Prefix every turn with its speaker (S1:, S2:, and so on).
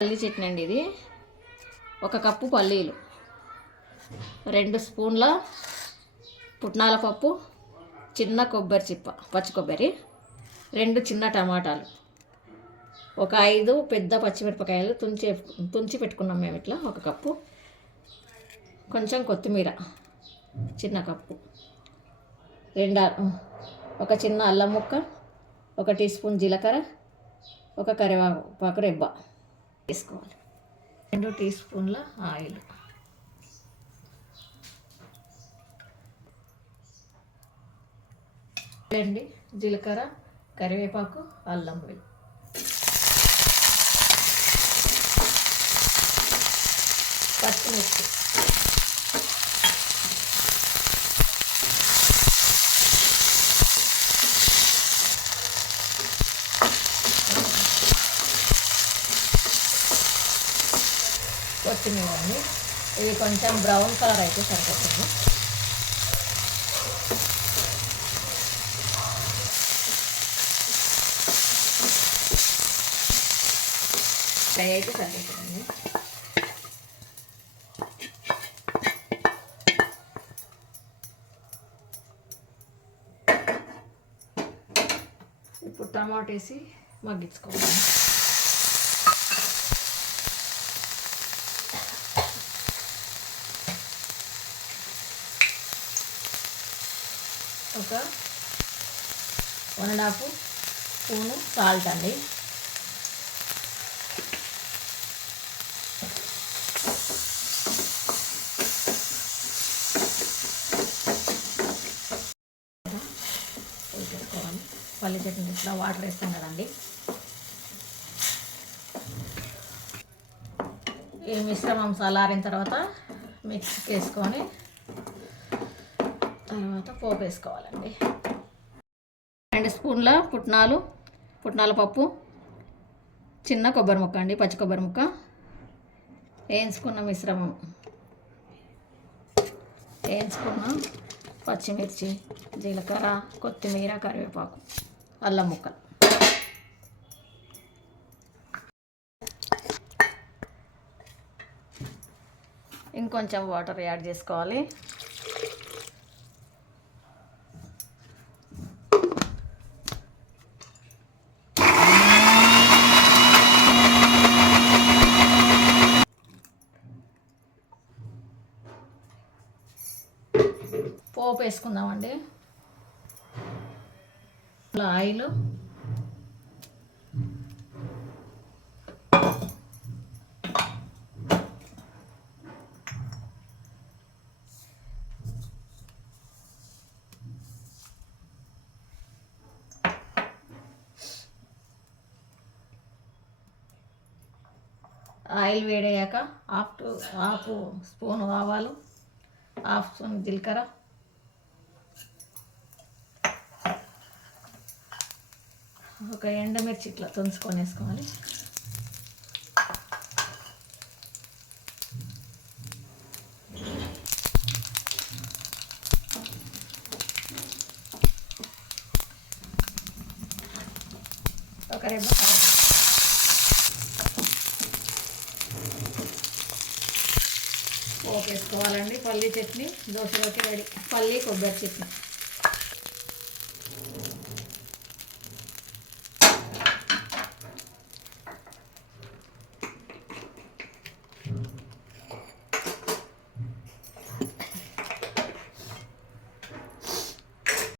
S1: పల్లీ చట్నీ అండి ఇది. ఒక కప్పు పల్లీలు. రెండు స్పూన్ల పుట్నాల పప్పు చిన్న కొబ్బరి చిప్ప పచ్చి కొబ్బరి రెండు చిన్న టమాటాలు. ఒక ఐదు పెద్ద పచ్చిమిరపకాయలు తుంచి తుంచి పెట్టుకున్నాం మేము ఇట్లా ఒక కప్పు. కొంచెం కొత్తిమీర చిన్న కప్పు. రెండు ఒక చిన్న అల్లం ముక్క ఒక టీ స్పూన్ జీలకర్ర ఒక కరివేపాకు రెబ్బ. వేసుకోవాలి. రెండు టీ స్పూన్ల ఆయిల్. అండి జీలకర్ర కరివేపాకు అల్లం వెల్లి. పచ్చిమిర్చి. కొత్తిమీర అండి ఇది కొంచెం బ్రౌన్ కలర్ అయితే సరిపోతుంది. ఫ్రై అయితే సరిపోతుంది. ఇప్పుడు టమాటా వేసి మగ్గించుకోవాలి. ఒక one and half spoon salt అండి. వేసుకోవాలి పల్లి చట్నీ ఇట్లా వాటర్ వేస్తాం కదండి. ఈ మిశ్రమం చల్లారిన తర్వాత మిక్స్కి వేసుకొని తర్వాత పోపు వేసుకోవాలండి. రెండు స్పూన్ల పుట్నాలు పుట్నాల పప్పు చిన్న కొబ్బరి ముక్క అండి పచ్చి కొబ్బరి ముక్క. వేయించుకున్న మిశ్రమం. వేయించుకున్న పచ్చిమిర్చి జీలకర్ర కొత్తిమీర కరివేపాకు అల్లం ముక్క. ఇంకొంచెం వాటర్ యాడ్ చేసుకోవాలి. పోపు వేసుకుందామండి. ఆయిల్. ఆయిల్ వేడయ్యాక హాఫ్ టు హాఫ్ స్పూన్ ఆవాలు హాఫ్ స్పూన్ జీలకర్ర ఒక ఎండమిర్చి ఇట్లా తుంచుకొని వేసుకోవాలి ఒక రెబ్బ పోపు వేసుకోవాలండి పల్లీ చట్నీ దోశలోకి రెడీ పల్లీ కొబ్బరి చట్నీ.